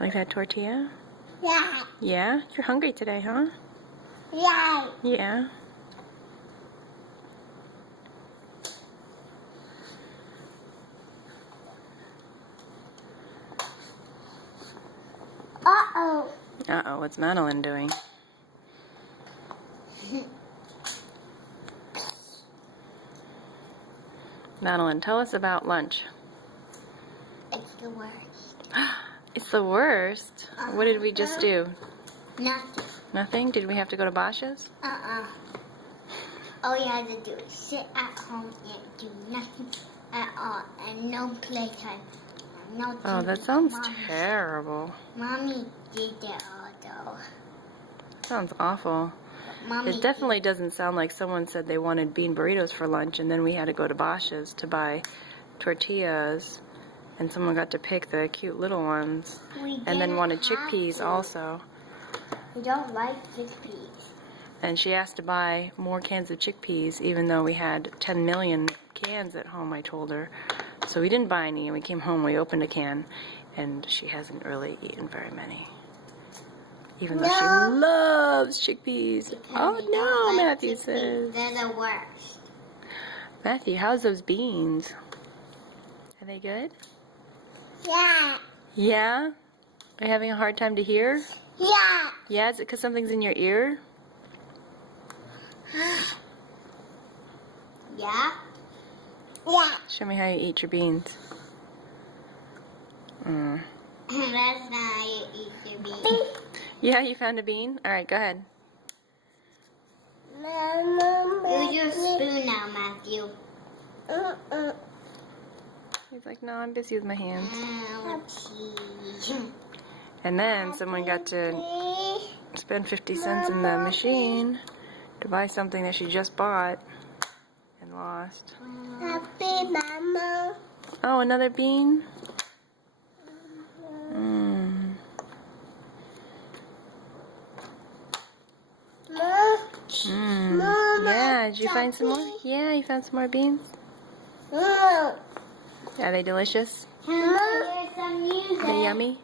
Like that tortilla? Yeah. Yeah? You're hungry today, huh? Yeah. Yeah. Uh-oh. Uh-oh, what's Madeline doing? Madeline, tell us about lunch. It's the worst. It's the worst. What did we just do? Nothing. Nothing? Did we have to go to Basha's? All you had to do is sit at home and do nothing at all, and no playtime. And no Oh, TV. that sounds Mommy. terrible. Mommy did that all though. Sounds awful. Mommy It definitely doesn't sound like someone said they wanted bean burritos for lunch and then we had to go to Basha's to buy tortillas and someone got to pick the cute little ones and then wanted chickpeas also. We don't like chickpeas. And she asked to buy more cans of chickpeas even though we had 10 million cans at home, I told her. So we didn't buy any and we came home, we opened a can and she hasn't really eaten very many. Even though she loves chickpeas. Oh no, Matthew says. They're the worst. Matthew, how's those beans? Are they good? Yeah. Yeah? Are you having a hard time to hear? Yeah. Yeah, is it because something's in your ear? Yeah. Yeah. Show me how you eat your beans. That's not how you eat your beans. Yeah, you found a bean? Alright, go ahead. Use your spoon now, Matthew. He's like, no, I'm busy with my hands. Ouchie. And then someone got to spend 50 cents in the machine to buy something that she just bought and lost. Happy Mama. Oh, another bean? Yeah, did you find some more? Yeah, you found some more beans? Are they delicious? Here's some music. Are they yummy?